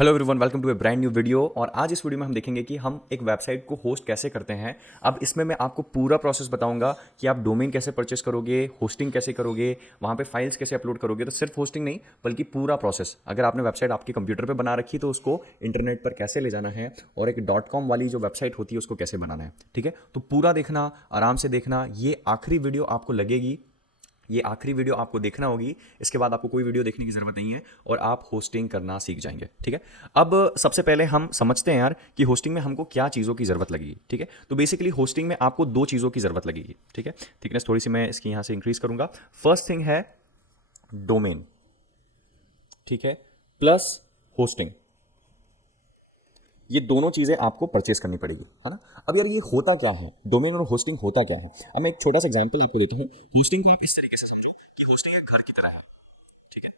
Hello everyone, welcome to a brand new video. और आज इस वीडियो में हम देखेंगे कि हम एक वेबसाइट को होस्ट कैसे करते हैं। अब इसमें मैं आपको पूरा प्रोसेस बताऊंगा कि आप डोमेन कैसे परचेस करोगे, होस्टिंग कैसे करोगे, वहाँ पे फाइल्स कैसे अपलोड करोगे। तो सिर्फ होस्टिंग नहीं बल्कि पूरा प्रोसेस, अगर आपने वेबसाइट आपके कंप्यूटर पर बना रखी तो उसको इंटरनेट पर कैसे ले जाना है और एक .com वाली जो वेबसाइट होती है उसको कैसे बनाना है। ठीक है, तो पूरा देखना, आराम से देखना। ये आखिरी वीडियो आपको लगेगी, ये आखिरी वीडियो आपको देखना होगी। इसके बाद आपको कोई वीडियो देखने की जरूरत नहीं है और आप होस्टिंग करना सीख जाएंगे। ठीक है, अब सबसे पहले हम समझते हैं यार कि होस्टिंग में हमको क्या चीज़ों की ज़रूरत लगेगी। ठीक है, तो बेसिकली होस्टिंग में आपको दो चीज़ों की ज़रूरत लगेगी। ठीक है, थिकनेस थोड़ी सी मैं इसकी यहाँ से इंक्रीज करूंगा। फर्स्ट थिंग है डोमेन, ठीक है, प्लस होस्टिंग। ये दोनों चीजें आपको परचेस करनी पड़ेगी, है ना। अब यार ये होता क्या है, डोमेन और होस्टिंग होता क्या है। अब मैं एक छोटा सा एग्जांपल आपको देता हूँ। होस्टिंग को आप इस तरीके से समझो कि होस्टिंग एक घर की तरह है। ठीक है,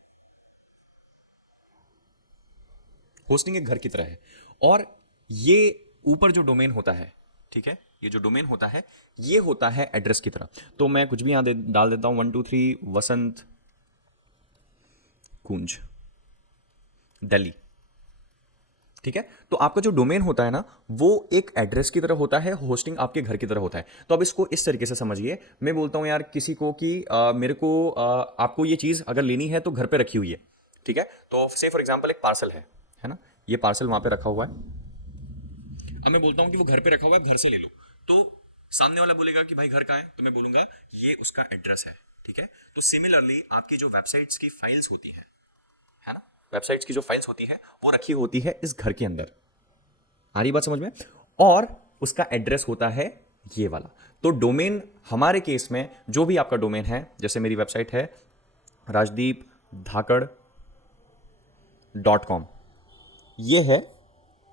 होस्टिंग एक घर की तरह है और ये ऊपर जो डोमेन होता है, ठीक है, ये जो डोमेन होता है ये होता है एड्रेस की तरह। तो मैं कुछ भी यहां डाल देता हूं, 123 वसंत कुंज दिल्ली। ठीक है, तो आपका जो डोमेन होता है ना वो एक एड्रेस की तरह होता है, होस्टिंग आपके घर की तरह होता है। तो अब इसको इस तरीके से समझिए। मैं बोलता हूं यार किसी को कि मेरे को आपको ये चीज अगर लेनी है तो घर पे रखी हुई है। ठीक है, तो से फॉर एग्जांपल एक पार्सल है ना, ये पार्सल वहां पे रखा हुआ है। अब मैं बोलता हूँ कि वो घर पे रखा हुआ है, घर से ले लो। तो सामने वाला बोलेगा कि भाई घर कहाँ है, तो मैं बोलूंगा ये उसका एड्रेस है। ठीक है, तो सिमिलरली आपकी जो वेबसाइट्स की फाइल्स होती है ना, वेबसाइट्स की जो फाइल्स होती है वो रखी होती है इस घर के अंदर। आ रही बात समझ में। और उसका एड्रेस होता है ये वाला। तो डोमेन हमारे केस में जो भी आपका डोमेन है, जैसे मेरी वेबसाइट है rajdeepdhakad.com, ये है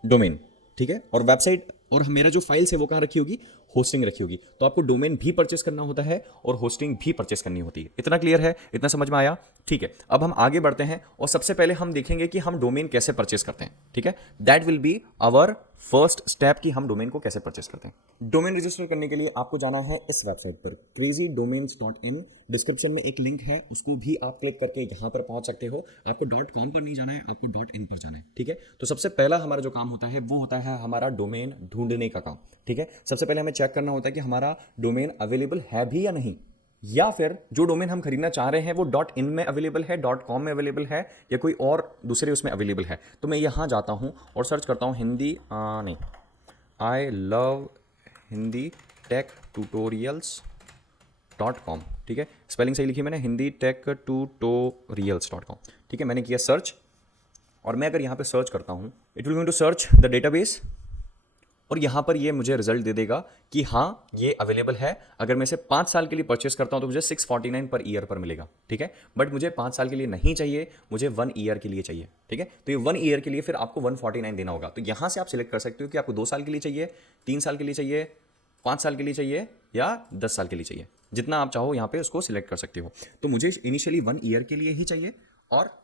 डोमेन। ठीक है, और वेबसाइट और मेरा जो फाइल्स है वो कहां रखी होगी, होस्टिंग रखी होगी। तो आपको डोमेन भी परचेस करना होता है और होस्टिंग भी परचेस करनी होती है। इतना क्लियर है, इतना समझ में आया। ठीक है, अब हम आगे बढ़ते हैं और सबसे पहले हम देखेंगे कि हम डोमेन कैसे परचेस करते हैं। ठीक है, that will be our first step कि हम डोमेन को कैसे परचेस करते हैं। डोमेन रजिस्टर करने के लिए आपको जाना है इस वेबसाइट पर crazydomains.in। डिस्क्रिप्शन में एक लिंक है, उसको भी आप क्लिक करके यहां पर पहुंच सकते हो। आपको .com पर नहीं जाना है, आपको .in पर जाना है। ठीक है, तो सबसे पहला हमारा जो काम होता है वो होता है हमारा डोमेन ढूंढने का काम। ठीक है, सबसे पहले हमें चेक करना होता है कि हमारा डोमेन अवेलेबल है भी या नहीं, या फिर जो डोमेन हम खरीदना चाह रहे हैं वो .in में अवेलेबल है, .com में अवेलेबल है, या कोई और दूसरे उसमें अवेलेबल है। तो मैं यहां जाता हूं और सर्च करता हूं हिंदी नहीं, I love Hindi tech tutorials .com। ठीक है, स्पेलिंग सही लिखी मैंने, हिंदी टेक ट्यूटोरियल्स.com। ठीक है, मैंने किया सर्च और मैं अगर यहाँ पे सर्च करता हूँ, it will going to search the database और यहाँ पर ये मुझे रिजल्ट दे देगा कि हाँ ये अवेलेबल है। अगर मैं इसे 5 साल के लिए परचेस करता हूँ तो मुझे 649 पर ईयर पर मिलेगा। ठीक है, बट मुझे 5 साल के लिए नहीं चाहिए, मुझे 1 ईयर के लिए चाहिए। ठीक है, तो ये 1 ईयर के लिए फिर आपको 149 देना होगा। तो यहाँ से आप सिलेक्ट कर सकते हो कि आपको 2 साल के लिए चाहिए, 3 साल के लिए चाहिए, 5 साल के लिए चाहिए या 10 साल के लिए चाहिए। जितना आप चाहो यहाँ पे उसको सिलेक्ट कर सकते हो। तो मुझे इनिशियली 1 ईयर के लिए ही चाहिए और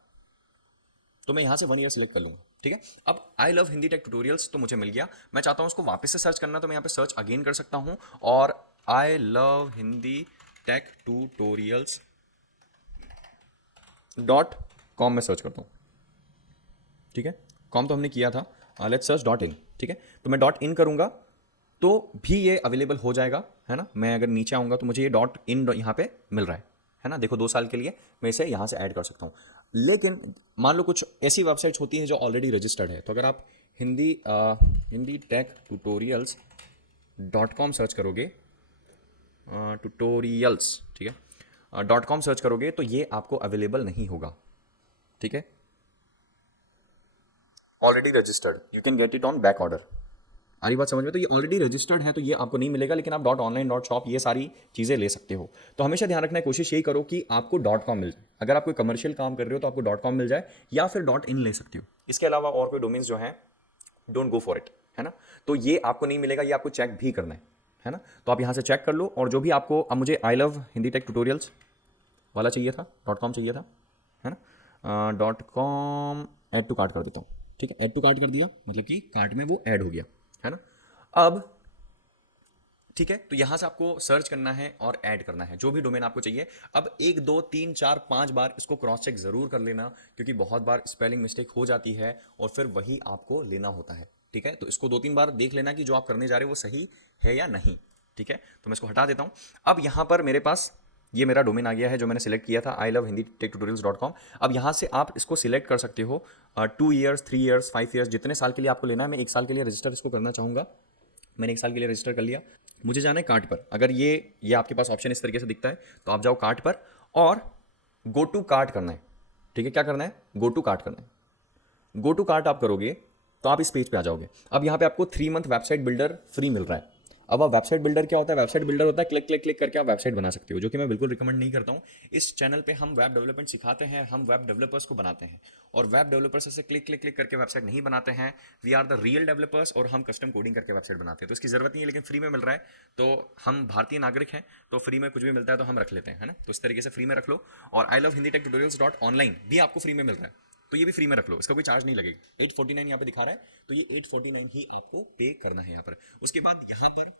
तो मैं यहां से 1 ईयर सिलेक्ट कर लूंगा। ठीक है, अब I love Hindi tech tutorials तो मुझे मिल गया। मैं चाहता हूं उसको वापस से सर्च करना, तो मैं यहाँ पे सर्च अगेन कर सकता हूं और I love Hindi tech tutorials .com में सर्च करता हूं। ठीक है, कॉम तो हमने किया था, लेट्स सर्च .in। ठीक है, तो मैं .in करूंगा तो भी ये अवेलेबल हो जाएगा, है ना। मैं अगर नीचे आऊंगा तो मुझे ये .in यहाँ पे मिल रहा है ना। देखो 2 साल के लिए मैं इसे यहाँ से ऐड कर सकता हूँ। लेकिन मान लो कुछ ऐसी वेबसाइट्स होती हैं जो ऑलरेडी रजिस्टर्ड है। तो अगर आप Hindi tech tutorials .com search करोगे, ट्यूटोरियल्स, ठीक है, .com सर्च करोगे तो ये आपको अवेलेबल नहीं होगा। ठीक है, already registered, you can get it on back order. आ रही बात समझ में। तो ये ऑलरेडी रजिस्टर्ड है तो ये आपको नहीं मिलेगा, लेकिन आप .online .shop ये सारी चीज़ें ले सकते हो। तो हमेशा ध्यान रखना है, कोशिश यही करो कि आपको .com मिल जाए। अगर आप कोई कमर्शियल काम कर रहे हो तो आपको .com मिल जाए या फिर .in ले सकते हो। इसके अलावा और कोई डोमेन्स जो हैं, डोंट गो फॉर इट, है ना। तो ये आपको नहीं मिलेगा, ये आपको चेक भी करना है ना। तो आप यहाँ से चेक कर लो और जो भी आपको, अब मुझे I love Hindi tech tutorials वाला चाहिए था, .com चाहिए था, है ना। .com ऐड टू कार्ट कर देता हूँ। ठीक है, ऐड टू कार्ट कर दिया, मतलब कि कार्ट में वो ऐड हो गया, है ना। अब ठीक है, तो यहां से आपको सर्च करना है और ऐड करना है जो भी डोमेन आपको चाहिए। अब 1 2 3 4 5 बार इसको क्रॉस चेक जरूर कर लेना, क्योंकि बहुत बार स्पेलिंग मिस्टेक हो जाती है और फिर वही आपको लेना होता है। ठीक है, तो इसको 2 3 बार देख लेना कि जो आप करने जा रहे हो वो सही है या नहीं। ठीक है, तो मैं इसको हटा देता हूं। अब यहां पर मेरे पास ये मेरा डोमेन आ गया है जो मैंने सिलेक्ट किया था, ilovhindiTechTutorials.com। अब यहाँ से आप इसको सिलेक्ट कर सकते हो 2 ईयर्स, 3 ईयर्स, 5 ईयर्स, जितने साल के लिए आपको लेना है। मैं 1 साल के लिए रजिस्टर इसको करना चाहूँगा। मैंने 1 साल के लिए रजिस्टर कर लिया। मुझे जाना है कार्ट पर। अगर ये आपके पास ऑप्शन इस तरीके से दिखता है तो आप जाओ कार्ट पर और गो टू कार्ट करना है। ठीक है, क्या करना है? गो टू कार्ट करना है। गो टू कार्ट आप करोगे तो आप इस पेज पे आ जाओगे। अब यहाँ पे आपको 3 मंथ वेबसाइट बिल्डर फ्री मिल रहा है। अब आप वेबसाइट बिल्डर क्या होता है? वेबसाइट बिल्डर होता है क्लिक क्लिक क्लिक करके आप वेबसाइट बना सकते हो, जो कि मैं बिल्कुल रिकमेंड नहीं करता हूँ। इस चैनल पे हम वेब डेवलपमेंट सिखाते हैं, हम वेब डेवलपर्स को बनाते हैं, और वेब डेवलपर्स ऐसे क्लिक क्लिक क्लिक करके वेबसाइट नहीं बनाते हैं। We are the real developers और हम कस्टम कोडिंग करके वेबसाइट बनाते हैं। तो इसकी जरूरत नहीं है, लेकिन फ्री में मिल रहा है। तो हम भारतीय नागरिक हैं, तो फ्री में कुछ भी मिलता है तो हम रख लेते हैं, है ना। तो इस तरीके से फ्री में रख लो। और ilovhindiTechTutorials.online भी आपको फ्री में मिल रहा है, तो ये भी फ्री में रख लो, इसका कोई चार्ज नहीं लगेगा। 849 यहाँ पे दिखा रहा है, तो ये 849 ही आपको पे करना है यहाँ पर। उसके बाद यहाँ पर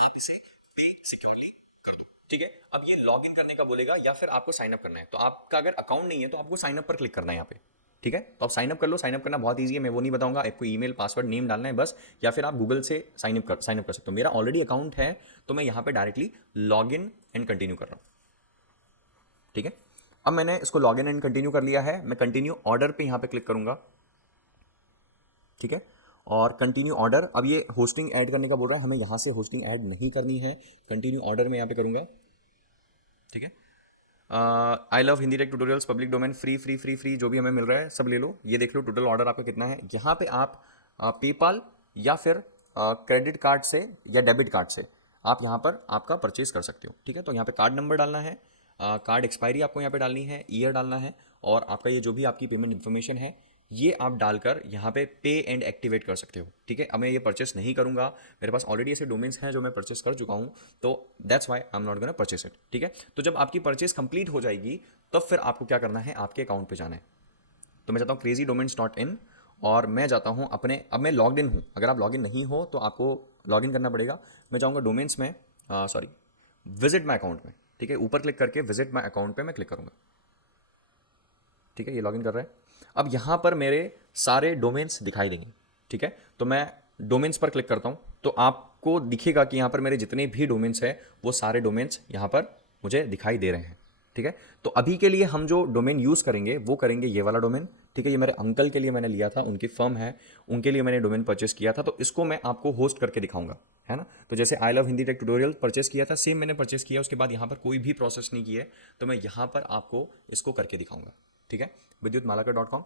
आप इसे पे सिक्योरली कर दो। ठीक है, अब ये लॉग इन करने का बोलेगा या फिर आपको साइन अप करना है। तो आपका अगर अकाउंट नहीं है तो आपको साइन अप पर क्लिक करना है यहाँ पे। ठीक है, तो आप साइन अप कर लो। साइन अप करना बहुत ईजी है, मैं वो नहीं बताऊंगा। आपको ईमेल, पासवर्ड, नेम डालना है बस, या फिर आप गूगल से साइन अप कर सकते हो। मेरा ऑलरेडी अकाउंट है तो मैं यहाँ पे directly log in and continue कर रहा हूँ। ठीक है, अब मैंने इसको लॉग इन एंड कंटिन्यू कर लिया है। मैं कंटिन्यू ऑर्डर पे यहाँ पे क्लिक करूंगा। ठीक है, और कंटिन्यू ऑर्डर। अब ये होस्टिंग ऐड करने का बोल रहा है, हमें यहाँ से होस्टिंग ऐड नहीं करनी है। कंटिन्यू ऑर्डर में यहाँ पे करूँगा। ठीक है, I love Hindi tech tutorials public domain free free free free, जो भी हमें मिल रहा है सब ले लो। ये देख लो टोटल ऑर्डर आपका कितना है। यहाँ पे आप पेपाल या फिर क्रेडिट कार्ड से या डेबिट कार्ड से आप यहाँ पर आपका परचेज कर सकते हो। ठीक है, तो यहाँ पे कार्ड नंबर डालना है, कार्ड एक्सपायरी आपको यहाँ पे डालनी है, ईयर डालना है, और आपका ये जो भी आपकी पेमेंट इन्फॉर्मेशन है ये आप डालकर यहाँ पे पे एंड एक्टिवेट कर सकते हो। ठीक है, अब मैं ये परचेस नहीं करूँगा, मेरे पास ऑलरेडी ऐसे डोमेन्स हैं जो मैं परचेस कर चुका हूँ, तो that's why I am not gonna purchase it. ठीक है, तो जब आपकी परचेस कंप्लीट हो जाएगी तब फिर आपको क्या करना है, आपके अकाउंट पे जाना है। तो मैं जाता हूँ crazydomains.in और मैं जाता हूँ अपने, अब मैं लॉग इन हूँ। अगर आप लॉग इन नहीं हो तो आपको लॉग इन करना पड़ेगा। मैं जाऊँगा डोमेन्स में, सॉरी विजिट माई अकाउंट में। ठीक है, ऊपर क्लिक करके विजिट माई अकाउंट पे मैं क्लिक करूँगा। ठीक है, ये लॉगिन कर रहा है। अब यहाँ पर मेरे सारे डोमेन्स दिखाई देंगे। ठीक है, तो मैं डोमेन्स पर क्लिक करता हूँ तो आपको दिखेगा कि यहाँ पर मेरे जितने भी डोमेन्स हैं वो सारे डोमेन्स यहाँ पर मुझे दिखाई दे रहे हैं। ठीक है, तो अभी के लिए हम जो डोमेन यूज़ करेंगे वो करेंगे ये वाला डोमेन। ठीक है, ये मेरे अंकल के लिए मैंने लिया था, उनकी फर्म है, उनके लिए मैंने डोमेन परचेस किया था, तो इसको मैं आपको होस्ट करके दिखाऊंगा, है ना। तो जैसे I love Hindi tech tutorial purchase किया था, सेम मैंने परचेस किया, उसके बाद यहाँ पर कोई भी प्रोसेस नहीं किया है, तो मैं यहाँ पर आपको इसको करके दिखाऊंगा। ठीक है, vidyutmalakar.com।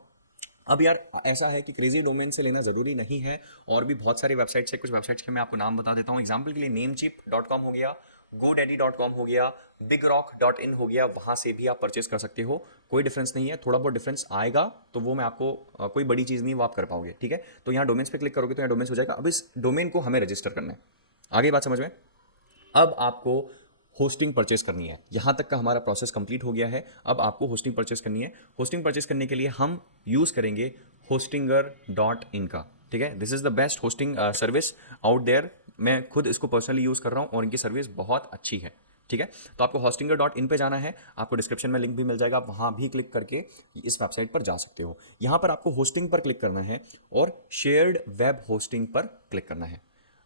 अब यार ऐसा है कि क्रेजी डोमेन से लेना जरूरी नहीं है, और भी बहुत सारी वेबसाइट्स है। कुछ वेबसाइट्स के मैं आपको नाम बता देता हूँ। एग्जांपल के लिए नेमचीप.com हो गया, godaddy.com हो गया, bigrock.in हो गया, वहां से भी आप परचेस कर सकते हो। कोई डिफरेंस नहीं है, थोड़ा बहुत डिफरेंस आएगा तो वो मैं आपको कोई बड़ी चीज़ नहीं वो आप कर पाओगे। ठीक है, तो यहाँ डोमेन्स पे क्लिक करोगे तो यहाँ डोमेन्स हो जाएगा। अब इस डोमेन को हमें रजिस्टर करना है। आगे बात समझ में। अब आपको होस्टिंग परचेस करनी है। यहाँ तक का हमारा प्रोसेस कंप्लीट हो गया है। अब आपको होस्टिंग परचेस करनी है। होस्टिंग परचेस करने के लिए हम यूज़ करेंगे hostinger.in का। ठीक है, this is the best hosting service out there. मैं खुद इसको पर्सनली यूज़ कर रहा हूँ और इनकी सर्विस बहुत अच्छी है। ठीक है, तो आपको hostinger.in पे जाना है। आपको डिस्क्रिप्शन में लिंक भी मिल जाएगा, आप वहाँ भी क्लिक करके इस वेबसाइट पर जा सकते हो। यहाँ पर आपको होस्टिंग पर क्लिक करना है और शेयर्ड वेब होस्टिंग पर क्लिक करना है।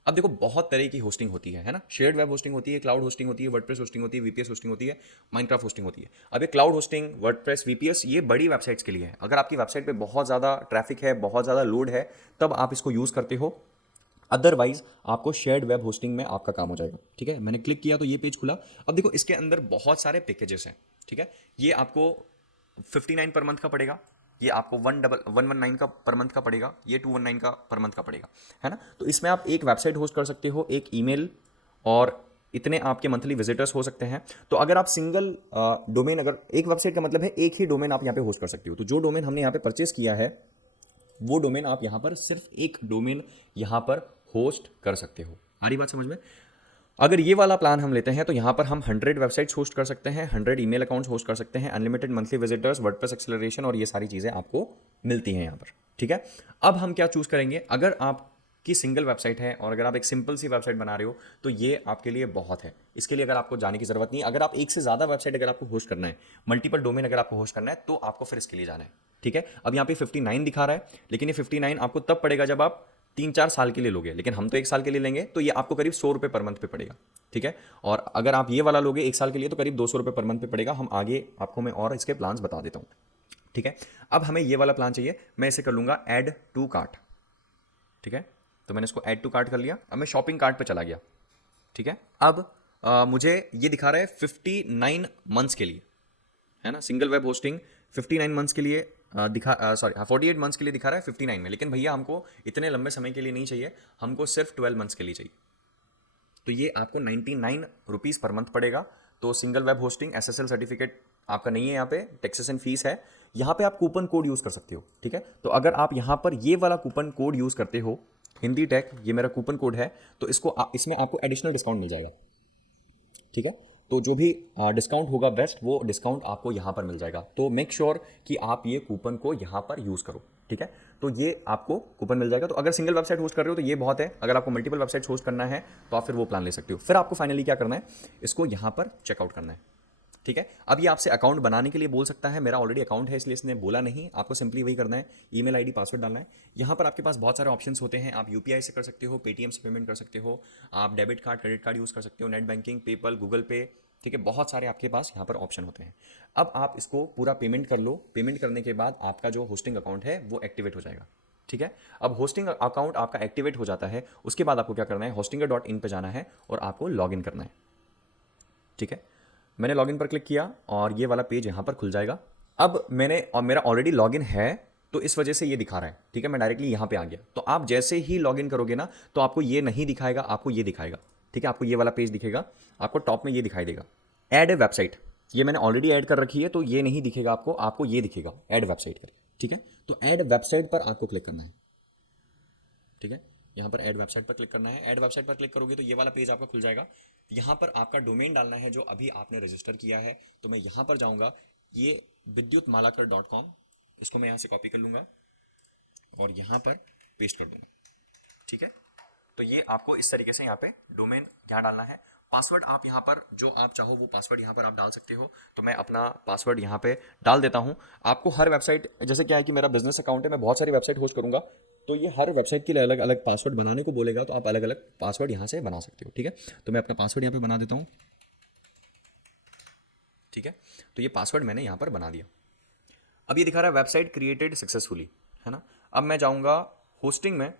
अब देखो बहुत तरह की होस्टिंग होती है ना। शेयर्ड वेब होस्टिंग होती है, क्लाउड होस्टिंग होती है, वर्डप्रेस होस्टिंग होती है, वीपीएस होस्टिंग होती है, माइनक्राफ्ट होस्टिंग होती है। अब ये क्लाउड होस्टिंग, वर्डप्रेस, वीपीएस ये बड़ी वेबसाइट्स के लिए है। अगर आपकी वेबसाइट पे बहुत ज़्यादा ट्रैफिक है, बहुत ज़्यादा लोड है, तब आप इसको यूज़ करते हो। अदरवाइज आपको शेयर्ड वेब होस्टिंग में आपका काम हो जाएगा। ठीक है, मैंने क्लिक किया तो ये पेज खुला। अब देखो इसके अंदर बहुत सारे पैकेजेस हैं। ठीक है, ये आपको 59 पर मंथ का पड़ेगा, ये आपको 119 का पर मंथ का पड़ेगा, ये 219 का पर मंथ का पड़ेगा, है ना। तो इसमें आप एक वेबसाइट होस्ट कर सकते हो, एक ईमेल, और इतने आपके मंथली विजिटर्स हो सकते हैं। तो अगर आप सिंगल डोमेन, अगर एक वेबसाइट का मतलब है एक ही डोमेन आप यहाँ पे होस्ट कर सकते हो। तो जो डोमेन हमने यहाँ पे परचेस किया है वो डोमेन आप यहाँ पर सिर्फ एक डोमेन यहाँ पर होस्ट कर सकते हो। आ रही बात समझ में। अगर ये वाला प्लान हम लेते हैं तो यहाँ पर हम 100 वेबसाइट्स होस्ट कर सकते हैं, 100 ईमेल अकाउंट्स होस्ट कर सकते हैं, unlimited monthly visitors, WordPress acceleration, और ये सारी चीज़ें आपको मिलती हैं यहाँ पर। ठीक है, अब हम क्या चूज़ करेंगे। अगर आप की सिंगल वेबसाइट है और अगर आप एक सिंपल सी वेबसाइट बना रहे हो तो ये आपके लिए बहुत है। इसके लिए अगर आपको जाने की ज़रूरत नहीं, अगर आप एक से ज़्यादा वेबसाइट अगर आपको होस्ट करना है, मल्टीपल डोमेन अगर आपको होस्ट करना है, तो आपको फिर इसके लिए जाना है। ठीक है, अब यहाँ पे 59 दिखा रहा है, लेकिन ये 59 आपको तब पड़ेगा जब आप 3-4 साल के लिए लोगे, लेकिन हम तो 1 साल के लिए लेंगे, तो ये आपको करीब 100 रुपये पर मंथ पे पड़ेगा। ठीक है, और अगर आप ये वाला लोगे 1 साल के लिए तो करीब 200 रुपये पर मंथ पे पड़ेगा। हम आगे आपको मैं और इसके प्लान्स बता देता हूँ। ठीक है, अब हमें ये वाला प्लान चाहिए, मैं इसे कर लूँगा ऐड टू कार्ट। ठीक है, तो मैंने इसको ऐड टू कार्ट कर लिया। अब मैं शॉपिंग कार्ट पे चला गया। ठीक है, अब मुझे ये दिखा रहा है 59 मंथ्स के लिए, है ना, सिंगल वेब होस्टिंग 59 मंथ्स के लिए दिखा, सॉरी 48 मंथ्स के लिए दिखा रहा है 59 में, लेकिन भैया हमको इतने लंबे समय के लिए नहीं चाहिए, हमको सिर्फ 12 मंथ्स के लिए चाहिए। तो ये आपको 99 रुपीज़ पर मंथ पड़ेगा। तो single web hosting SSL certificate आपका नहीं है, यहाँ पे टैक्सेशन फीस है। यहाँ पे आप कूपन कोड यूज़ कर सकते हो। ठीक है, तो अगर आप यहाँ पर ये वाला कूपन कोड यूज़ करते हो, हिंदी टेक, ये मेरा कूपन कोड है, तो इसमें आपको एडिशनल डिस्काउंट मिल जाएगा। ठीक है, तो जो भी डिस्काउंट होगा बेस्ट, वो डिस्काउंट आपको यहाँ पर मिल जाएगा। तो मेक श्योर कि आप ये कूपन को यहाँ पर यूज़ करो। ठीक है, तो ये आपको कूपन मिल जाएगा। तो अगर सिंगल वेबसाइट होस्ट कर रहे हो तो ये बहुत है, अगर आपको मल्टीपल वेबसाइट होस्ट करना है तो आप फिर वो प्लान ले सकते हो। फिर आपको फाइनली क्या करना है, इसको यहाँ पर चेकआउट करना है। ठीक है, अब ये आपसे अकाउंट बनाने के लिए बोल सकता है, मेरा ऑलरेडी अकाउंट है इसलिए इसने बोला नहीं, आपको सिंपली वही करना है, ईमेल आईडी पासवर्ड डालना है। यहाँ पर आपके पास बहुत सारे ऑप्शंस होते हैं, आप यूपीआई से कर सकते हो, पेटीएम से पेमेंट कर सकते हो, आप debit card credit card use कर सकते हो, नेट बैंकिंग, पेपल, गूगल पे। ठीक है, बहुत सारे आपके पास यहाँ पर ऑप्शन होते हैं। अब आप इसको पूरा पेमेंट कर लो, पेमेंट करने के बाद आपका जो होस्टिंग अकाउंट है वो एक्टिवेट हो जाएगा। ठीक है, अब होस्टिंग अकाउंट आपका एक्टिवेट हो जाता है, उसके बाद आपको क्या करना है, hostinger.in पे जाना है और आपको लॉगिन करना है। ठीक है, मैंने लॉगिन पर क्लिक किया और ये वाला पेज यहाँ पर खुल जाएगा। अब मेरा ऑलरेडी लॉगिन है, तो इस वजह से ये दिखा रहा है। ठीक है, मैं डायरेक्टली यहाँ पे आ गया। तो आप जैसे ही लॉगिन करोगे ना, तो आपको ये नहीं दिखाएगा, आपको ये दिखाएगा। ठीक है, आपको ये वाला पेज दिखेगा, आपको टॉप में ये दिखाई देगा, ऐड ए वेबसाइट। ये मैंने ऑलरेडी ऐड कर रखी है, तो ये नहीं दिखेगा आपको, आपको ये दिखेगा ऐड वेबसाइट करके। ठीक है, तो ऐड वेबसाइट पर आपको क्लिक करना है। ठीक है, यहाँ पर ऐड वेबसाइट पर क्लिक करना है। ऐड वेबसाइट पर क्लिक करोगे तो ये वाला पेज आपका खुल जाएगा। यहाँ पर आपका डोमेन डालना है जो अभी आपने रजिस्टर किया है। तो मैं यहाँ पर जाऊँगा, ये vidyutmalakar.com, इसको मैं यहाँ से कॉपी कर लूँगा और यहाँ पर पेस्ट कर दूँगा। ठीक है, तो ये आपको इस तरीके से यहाँ पे डोमेन यहाँ डालना है। पासवर्ड आप यहाँ पर जो आप चाहो वो पासवर्ड यहाँ पर आप डाल सकते हो। तो मैं अपना पासवर्ड यहाँ पे डाल देता हूँ। आपको हर वेबसाइट, जैसे क्या है कि मेरा बिजनेस अकाउंट है, मैं बहुत सारी वेबसाइट होस्ट करूँगा, तो ये हर वेबसाइट के लिए अलग अलग पासवर्ड बनाने को बोलेगा, तो आप अलग अलग पासवर्ड यहाँ से बना सकते हो। ठीक है, तो मैं अपना पासवर्ड यहाँ पे बना देता हूँ। ठीक है, तो ये पासवर्ड मैंने यहाँ पर बना दिया। अब ये दिखा रहा है वेबसाइट क्रिएटेड सक्सेसफुली, है ना। अब मैं जाऊँगा होस्टिंग में।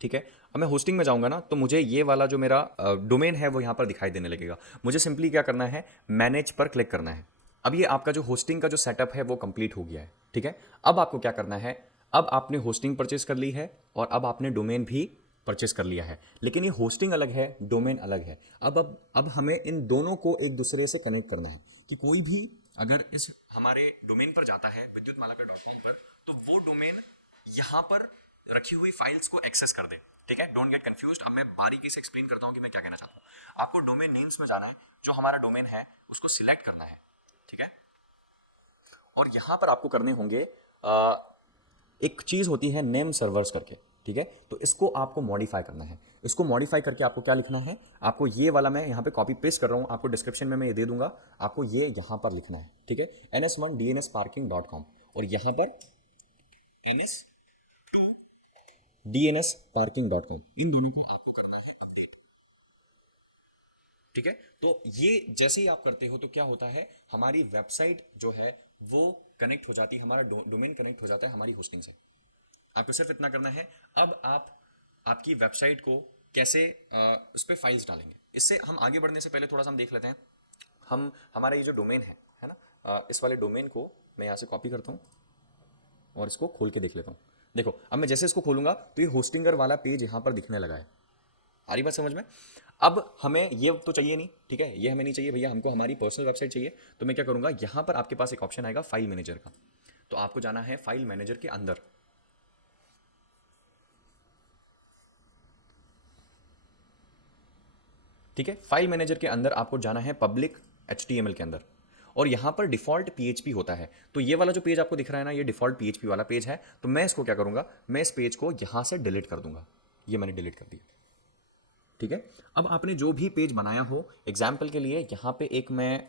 ठीक है, अब मैं होस्टिंग में जाऊँगा ना, तो मुझे ये वाला जो मेरा डोमेन है वो यहाँ पर दिखाई देने लगेगा। मुझे सिंपली क्या करना है, मैनेज पर क्लिक करना है। अब ये आपका जो होस्टिंग का जो सेटअप है वो कंप्लीट हो गया है। ठीक है, अब आपको क्या करना है, अब आपने होस्टिंग परचेस कर ली है और अब आपने डोमेन भी परचेस कर लिया है, लेकिन ये होस्टिंग अलग है, डोमेन अलग है। अब हमें इन दोनों को एक दूसरे से कनेक्ट करना है कि कोई भी अगर इस हमारे डोमेन पर जाता है vidyutmalakar.com पर, तो वो डोमेन यहाँ पर रखी हुई फाइल्स को एक्सेस कर दे। ठीक है, डोंट गेट कंफ्यूज्ड। अब मैं बारीकी से एक्सप्लेन करता हूँ कि मैं क्या कहना चाहता हूँ। आपको डोमेन नेम्स में जाना है, जो हमारा डोमेन है उसको सिलेक्ट करना है। ठीक है, और यहाँ पर आपको करने होंगे एक चीज़ होती है नेम सर्वर्स करके। ठीक है, तो इसको आपको मॉडिफाई करना है। इसको मॉडिफाई करके आपको क्या लिखना है, आपको ये वाला मैं यहाँ पे कॉपी पेस्ट कर रहा हूँ, आपको डिस्क्रिप्शन में मैं ये दे दूंगा, आपको ये यहाँ पर लिखना है। ठीक है, ns1dnsparking.com और यहाँ पर ns2dnsparking.com, इन दोनों को आपको करना है अपडेट। ठीक है, तो ये जैसे ही आप करते हो तो क्या होता है, हमारी वेबसाइट जो है वो कनेक्ट हो जाती है, हमारा डोमेन कनेक्ट हो जाता है हमारी होस्टिंग से। आपको सिर्फ इतना करना है। अब आप आपकी वेबसाइट को कैसे उस पर फाइल्स डालेंगे, इससे हम आगे बढ़ने से पहले थोड़ा सा हम देख लेते हैं। हमारा ये जो डोमेन है ना, इस वाले डोमेन को मैं यहाँ से कॉपी करता हूँ और इसको खोल के देख लेता हूँ। देखो, अब मैं जैसे इसको खोलूंगा तो ये होस्टिंगर वाला पेज यहाँ पर दिखने लगा है। आ रही बात समझ में। अब हमें ये तो चाहिए नहीं। ठीक है, ये हमें नहीं चाहिए भैया, हमको हमारी पर्सनल वेबसाइट चाहिए। तो मैं क्या करूँगा, यहाँ पर आपके पास एक ऑप्शन आएगा फाइल मैनेजर का, तो आपको जाना है फाइल मैनेजर के अंदर। ठीक है, फाइल मैनेजर के अंदर आपको जाना है पब्लिक HTML के अंदर, और यहाँ पर डिफॉल्ट PHP होता है। तो ये वाला जो पेज आपको दिख रहा है ना, ये डिफॉल्ट PHP वाला पेज है। तो मैं इसको क्या करूँगा, मैं इस पेज को यहाँ से डिलीट कर दूंगा। ये मैंने डिलीट कर दिया। ठीक है, अब आपने जो भी पेज बनाया हो, एग्जाम्पल के लिए यहाँ पे एक मैं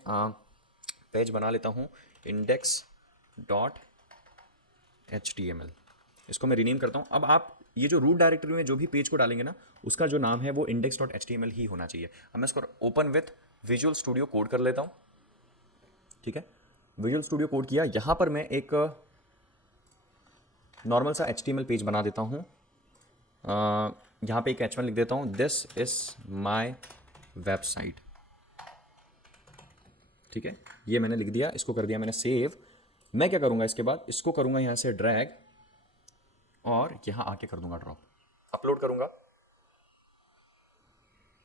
पेज बना लेता हूँ index.html, इसको मैं रीनेम करता हूँ। अब आप ये जो रूट डायरेक्टरी में जो भी पेज को डालेंगे ना, उसका जो नाम है वो index.html ही होना चाहिए। अब मैं इसको open with visual studio code कर लेता हूँ। ठीक है, विजुअल स्टूडियो कोड किया, यहाँ पर मैं एक नॉर्मल सा HTML पेज बना देता हूँ। यहाँ पे एक H1 लिख देता हूँ, दिस इज माई वेबसाइट। ठीक है, ये मैंने लिख दिया, इसको कर दिया मैंने सेव। मैं क्या करूँगा इसके बाद, इसको करूँगा यहाँ से ड्रैग और यहाँ आके कर दूंगा ड्रॉप, अपलोड करूँगा।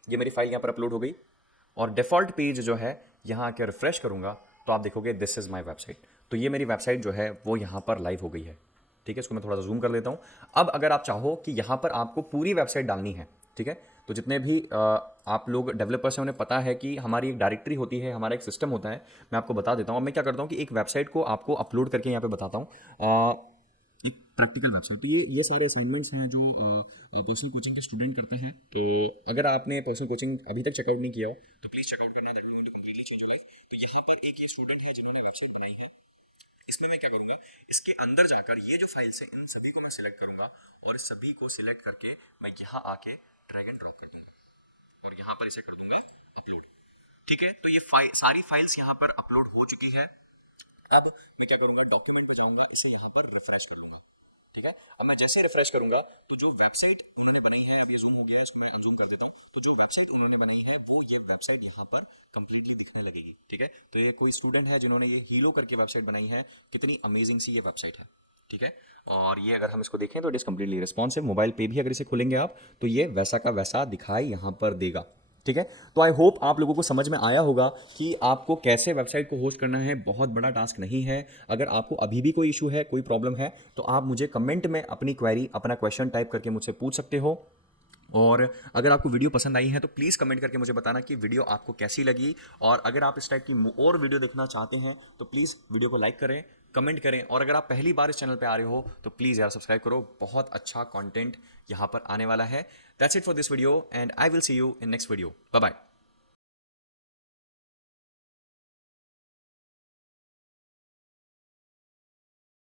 ये मेरी फाइल यहाँ पर अपलोड हो गई और डिफ़ॉल्ट पेज जो है यहाँ आके रिफ्रेश करूँगा तो आप देखोगे दिस इज़ माई वेबसाइट। तो ये मेरी वेबसाइट जो है वो यहाँ पर लाइव हो गई है। ठीक है, इसको मैं थोड़ा सा जूम कर लेता हूँ। अब अगर आप चाहो कि यहाँ पर आपको पूरी वेबसाइट डालनी है, ठीक है, तो जितने भी आप लोग डेवलपर्स हैं उन्हें पता है कि हमारी एक डायरेक्टरी होती है, हमारा एक सिस्टम होता है। मैं आपको बता देता हूँ। अब मैं क्या करता हूँ कि एक वेबसाइट को आपको अपलोड करके यहाँ पे बताता हूँ, एक प्रैक्टिकल वेबसाइट। तो ये सारे असाइनमेंट्स हैं जो पर्सनल कोचिंग के स्टूडेंट करते हैं। तो अगर आपने पर्सनल कोचिंग अभी तक चेकआउट नहीं किया हो तो प्लीज़ चेकआउट करना, that will going to completely change your life. तो यहाँ पर एक ये स्टूडेंट है जिन्होंने वेबसाइट बनाई है। इसमें मैं क्या करूँगा, इसके अंदर जाकर ये जो फाइल्स है इन सभी को मैं सिलेक्ट करूँगा और इस सभी को सिलेक्ट करके मैं यहाँ आके ड्रैग एंड ड्रॉप कर दूँगा और यहाँ पर इसे कर दूँगा अपलोड। ठीक है, तो ये सारी फाइल्स यहाँ पर अपलोड हो चुकी है। अब मैं क्या करूँगा, डॉक्यूमेंट पे जाऊँगा, इसे यहाँ पर रिफ्रेश कर लूँगा। ठीक है, अब मैं जैसे रिफ्रेश करूंगा तो जो वेबसाइट उन्होंने बनाई है, अब ये जूम हो गया है, इसको मैं अनजूम कर देता हूँ। तो जो वेबसाइट उन्होंने बनाई है वो ये वेबसाइट यहाँ पर कंप्लीटली दिखने लगेगी। ठीक है, तो ये कोई स्टूडेंट है जिन्होंने ये हीलो करके वेबसाइट बनाई है, कितनी अमेजिंग सी ये वेबसाइट है। ठीक है, और ये अगर हम इसको देखें तो it is completely responsive. Mobile पे भी अगर इसे खोलेंगे आप तो ये वैसा का वैसा दिखाई यहाँ पर देगा। ठीक है, तो आई होप आप लोगों को समझ में आया होगा कि आपको कैसे वेबसाइट को होस्ट करना है। बहुत बड़ा टास्क नहीं है। अगर आपको अभी भी कोई इशू है, कोई प्रॉब्लम है, तो आप मुझे कमेंट में अपनी क्वेरी, अपना क्वेश्चन टाइप करके मुझसे पूछ सकते हो। और अगर आपको वीडियो पसंद आई है तो प्लीज़ कमेंट करके मुझे बताना कि वीडियो आपको कैसी लगी। और अगर आप इस टाइप की और वीडियो देखना चाहते हैं तो प्लीज़ वीडियो को लाइक करें, कमेंट करें। और अगर आप पहली बार इस चैनल पे आ रहे हो तो प्लीज़ यार सब्सक्राइब करो, बहुत अच्छा कंटेंट यहाँ पर आने वाला है। That's it for this video and I will see you in next video. Bye bye.